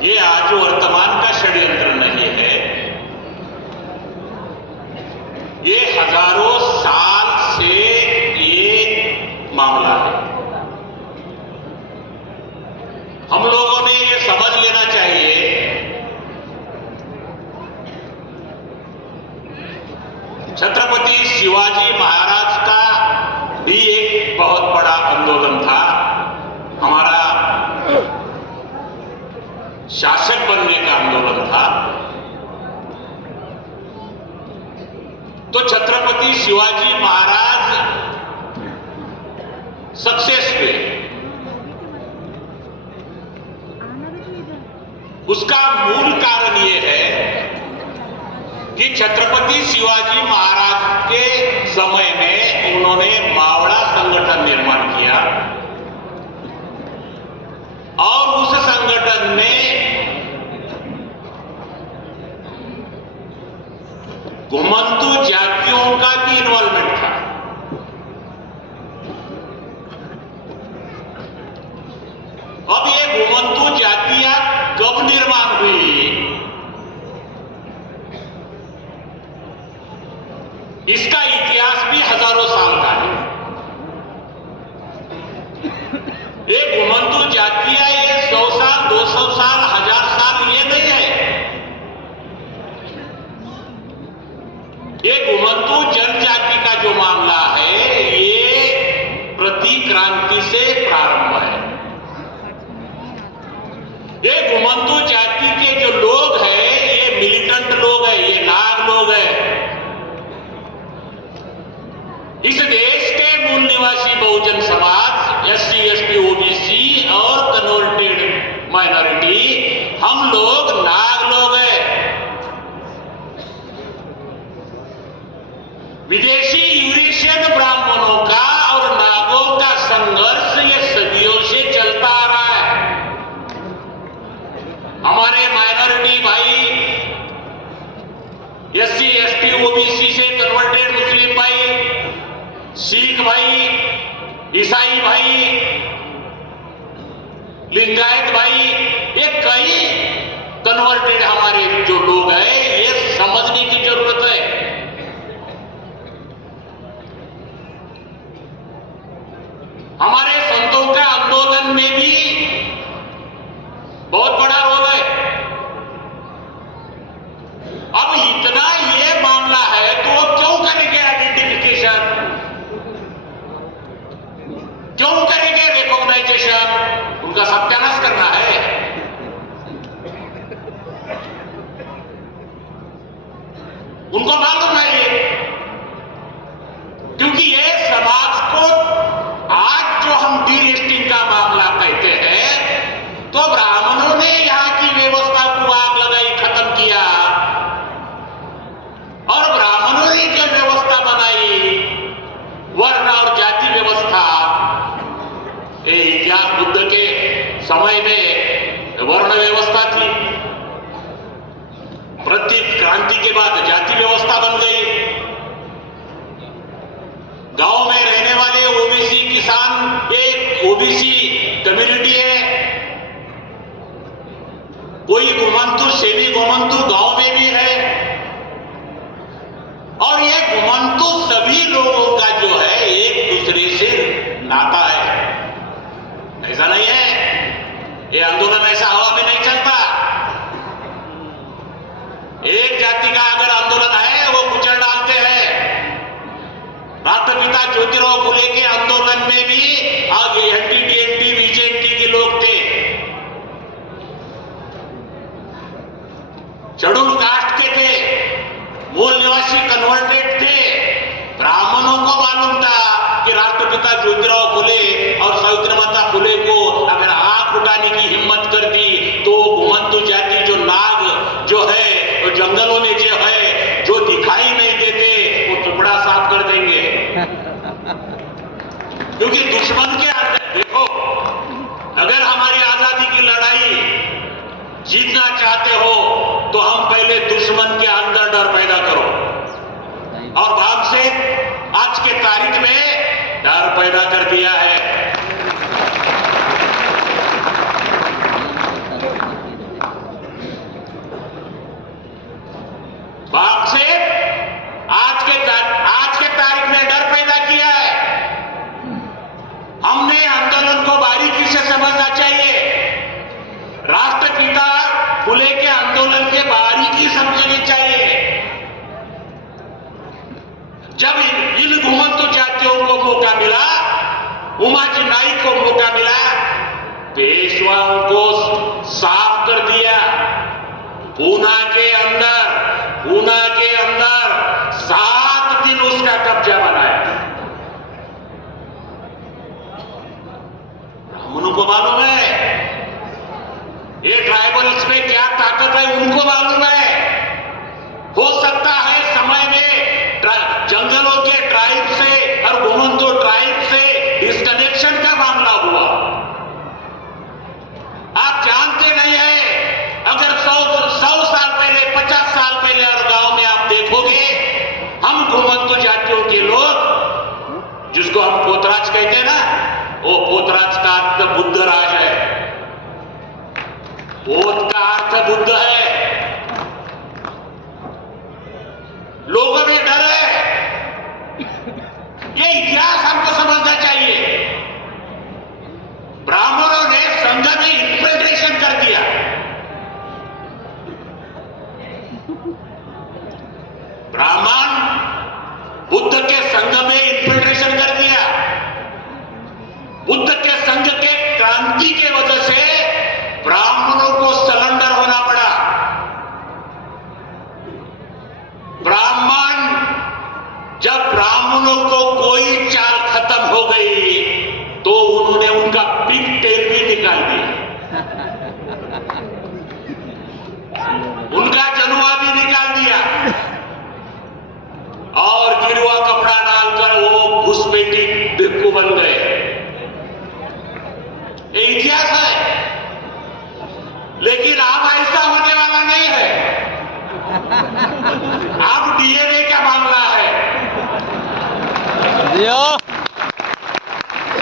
ये आज वर्तमान का षड्यंत्र नहीं है, ये हजारों साल से ये मामला है। हम लोगों ने ये समझ लेना चाहिए छत्रपति शिवाजी महाराज का भी एक बहुत बड़ा आंदोलन था, हमारा शासक बनने का आंदोलन था। तो छत्रपति शिवाजी महाराज सक्सेस हुए, उसका मूल कारण यह है कि छत्रपति शिवाजी महाराज के समय में उन्होंने मावड़ा संगठन निर्माण किया और उस संगठन में घुमंतू जातियों का भी इन्वॉल्वमेंट था। अब ये घुमंतू जातियां कब निर्माण हुई, इसका इतिहास भी हजारों साल का है। ये घुमंतू जातियां ये 100 साल 200 साल 1000 साल ये नहीं है, ये घुमंतू जनजाति का जो मामला है ये प्रतिक्रांति से प्रारंभ है। ये घुमंतू जाति के जो लोग हैं ये मिलिटेंट लोग हैं, ये नाग लोग हैं। इस देश के मूल निवासी Bahujan Samaj, SC ST OBC और कन्वर्टेड माइनॉरिटी, हम लोग नाग लोग हैं। विदेशी यूरेशियन ब्राह्मणों का और नागों का संघर्ष ये सदियों से चलता आ रहा है। हमारे माइनॉरिटी भाई SC ST OBC से कन्वर्टेड मुस्लिम भाई, सिख भाई, ईसाई भाई, लिंगायत भाई, ये कई कन्वर्टेड हमारे जो लोग हैं, ये समझने की जरूरत है। हमारे संतों का आंदोलन में भी बहुत बड़ा रोल है। अब इतना ये मामला है तो वो क्यों करेंगे आइडेंटिफिकेशन, क्यों करेंगे रिकॉग्नाइजेशन? उनका सत्यानाश करना है। उनको मालूम है ये, क्योंकि ये समाज को आज जो हम डीलिस्टिंग का मामला कहते हैं, तो ब्राह्मणों ने यहां की व्यवस्था को आग लगाई, खत्म किया, और ब्राह्मणों ने जो व्यवस्था बनाई वर्ण और जाति व्यवस्था, ये इतिहास बुद्ध के समय में वर्ण व्यवस्था थी, प्रति क्रांति के बाद जाति व्यवस्था बन गई। गांव में रहने वाले ओबीसी किसान एक ओबीसी कम्युनिटी है, कोई घुमंतू सेमी घुमंतू गांव में भी है, और ये घुमंतू सभी लोगों का जो है एक दूसरे से नाता है। ऐसा नहीं है, ये आंदोलन ऐसा हवा में नहीं चलता। एक जाति का अगर आंदोलन है वो कुचल डालते हैं। राष्ट्रपिता ज्योतिराव फुले के आंदोलन में भी आगे एनटी डीएनटी बीजेपी के लोग थे, शेड्यूल कास्ट के थे, मूल निवासी कन्वर्टेड थे। ब्राह्मणों को मालूम था कि राष्ट्रपिता ज्योतिराव फुले और सावित्री माता फुले को अगर आंख उठाने की हिम्मत कर दी तो घुमंतू जाति जो नाग जो है, तो जंगलों में जो है, जो दिखाई नहीं देते, वो टुकड़ा साफ कर देंगे। क्योंकि दुश्मन के अंदर देखो, अगर हमारी आजादी की लड़ाई जीतना चाहते हो तो हम पहले दुश्मन के अंदर डर पैदा करो, और बाद से आज के तारीख में डर पैदा कर दिया है। आंदोलन को बारीकी से समझना चाहिए। राष्ट्रपिता फुले के आंदोलन के बारीकी समझनी चाहिए। जब इन घुमंतु जातियों को मौका मिला, उमाजी नाईक को मौका मिला, पेशवाओं को साफ कर दिया। पूना के अंदर 7 दिन उसका कब्जा बनाया। ब्राह्मणों को मालूम है ये ट्राइबल्स में क्या ताकत है, उनको मालूम है। हो सकता है समय में जंगलों के ट्राइब से और घुमंतु ट्राइब से डिस्कनेक्शन का मामला हुआ। आप जानते नहीं है, अगर 100 साल पहले, 50 साल पहले और गांव में आप देखोगे, हम घुमंतु जातियों के लोग, जिसको हम पोतराज कहते हैं ना, वो पोतराज का अर्थ बुद्धराज है। पोत का अर्थ बुद्ध है। लोगों में डर है। ये इतिहास हमको समझना चाहिए। ब्राह्मणों ने संघ में इंफिल्ट्रेशन कर दिया। ब्राह्मण बुद्ध के संघ में इंफिल्ट्रेशन कर दिया। बुद्ध के संघ के क्रांति के वजह से ब्राह्मणों को सरेंडर होना पड़ा। जब ब्राह्मणों को कोई चाल खत्म हो गई तो उन्होंने उनका पिगटेल भी निकाल दिया, उनका जनुआ भी निकाल दिया और गिरुआ कपड़ा डालकर वो घुसपैठी भिक्खु बन गए। ये इतिहास है, लेकिन अब ऐसा होने वाला नहीं है। अब डीएनए का मामला है।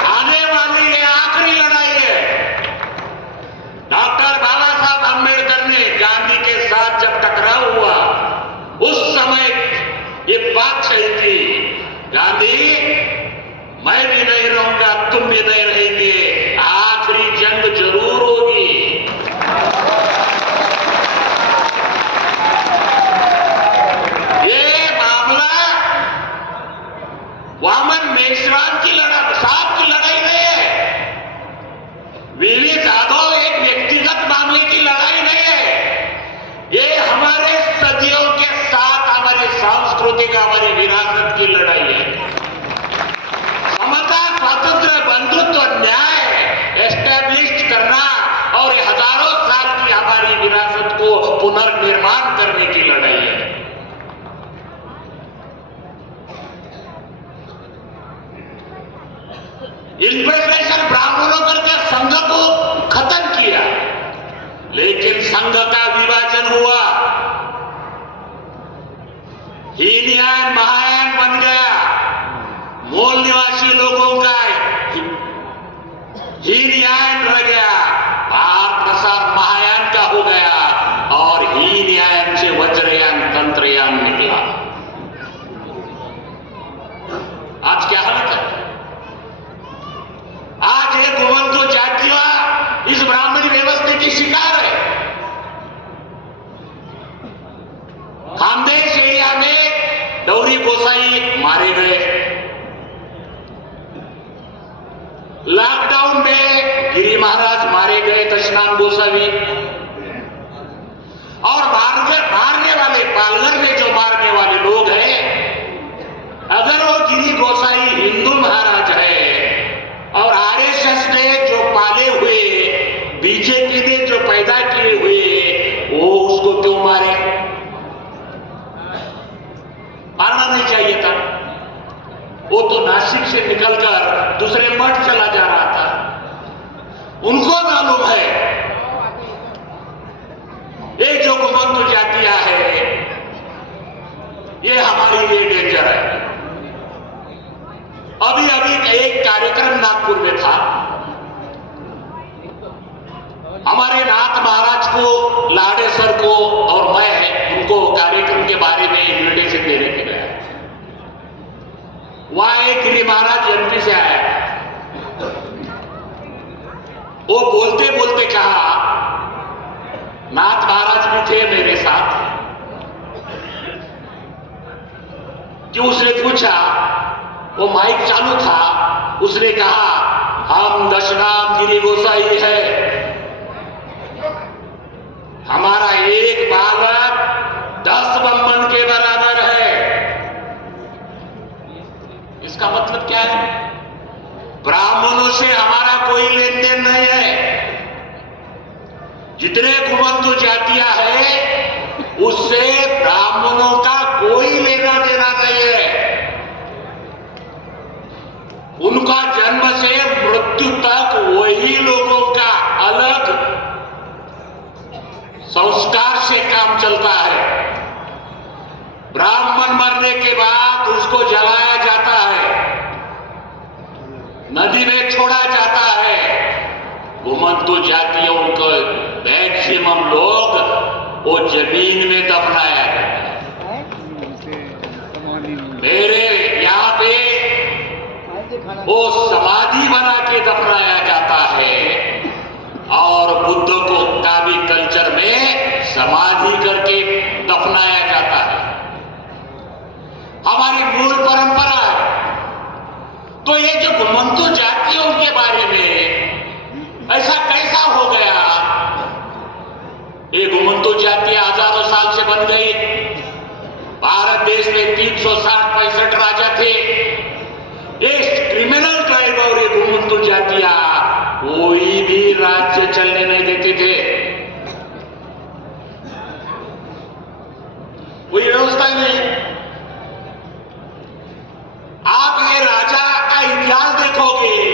आने वाली ये आखिरी लड़ाई है। डॉक्टर बाबा साहब अम्बेडकर ने गांधी के साथ जब टकराव हुआ, उस समय ये बात सही थी, गांधी मैं भी नहीं रहूंगा, तुम भी नहीं रहेंगे, आखिरी जंग जरूर होगी। ये मामला वामन मेश्राम की साहब की लड़ाई नहीं है। वीवी जाधव एक व्यक्तिगत मामले की लड़ाई नहीं है। ये हमारे सदियों के साथ हमारी सांस्कृतिक, हमारी विरासत की लड़ाई है। समता, स्वातंत्र्य, बंधुत्व, न्याय एस्टैब्लिश करना और हजारों साल की हमारी विरासत को पुनर्निर्माण करने की लड़ाई है। इन्फिल्ट्रेशन ब्राह्मणों करके संघ को खत्म किया, लेकिन संघ का विभाजन हुआ, हीनयान महायान बन गया। मूल निवासी लोगों का हीनयान रह गया, भार प्रसार महायान का हो गया और हीनयान से वज्रयान, तंत्रयान निकला। आज क्या हालत है? आज ये घुमंतु जातियां इस ब्राह्मणी व्यवस्था की शिकार है। खानदेश एरिया में डौरी गोसाई मारे गए, लॉकडाउन में गिरी महाराज मारे गए, दशनाम गोसावी, और मारने वाले पालघर में जो मारने वाले लोग हैं, अगर वो गिरी गोसाई हिंदू महाराज है और आरएसएस ने जो पाले हुए, बीजेपी ने जो पैदा किए हुए, वो उसको क्यों मारे? मारना नहीं चाहिए था। वो तो नासिक से निकलकर दूसरे मठ चला जा रहा था। उनको मालूम है ये जो घुमंतु जातियां है, ये हमारे लिए डेंजर है। अभी एक कार्यक्रम नागपुर में था, हमारे नाथ महाराज को, लाडे सर को और मैं उनको कार्यक्रम के बारे में इन्विटेशन देने के गया। वहां एक गिरी महाराज एमपी से आया, कि उसने पूछा, वो माइक चालू था, उसने कहा हम दशनाम गिरी गोसाई है, हमारा एक बालक 10 बम्बन के बराबर है। इसका मतलब क्या है? ब्राह्मणों से हमारा कोई लेन देन नहीं है। जितने घुमंतु जातियां है उससे ब्राह्मणों का कोई लेना देना नहीं है। उनका जन्म से मृत्यु तक वही लोगों का अलग संस्कार से काम चलता है। ब्राह्मण मरने के बाद उसको जलाया जाता है, नदी में छोड़ा जाता है। घुमंतु जातियों को मैक्सिमम लोग वो जमीन में दफनाया जाता है। मेरे यहाँ पे वो समाधि बना के दफनाया जाता है, और बुद्ध को का भी कल्चर में समाधि करके दफनाया जाता है। हमारी मूल परंपरा है। तो ये जो घुमंतु जातियों के बारे में ऐसा कैसा हो गया? ये घुमंतु जातियां हजारों साल से बन गई। भारत देश में 360-65 राजा थे। ये क्रिमिनल ट्राइब और ये घुमंतु जातियां कोई भी राज्य चलने नहीं देते थे। कोई व्यवस्था नहीं। आप ये राजा का इतिहास देखोगे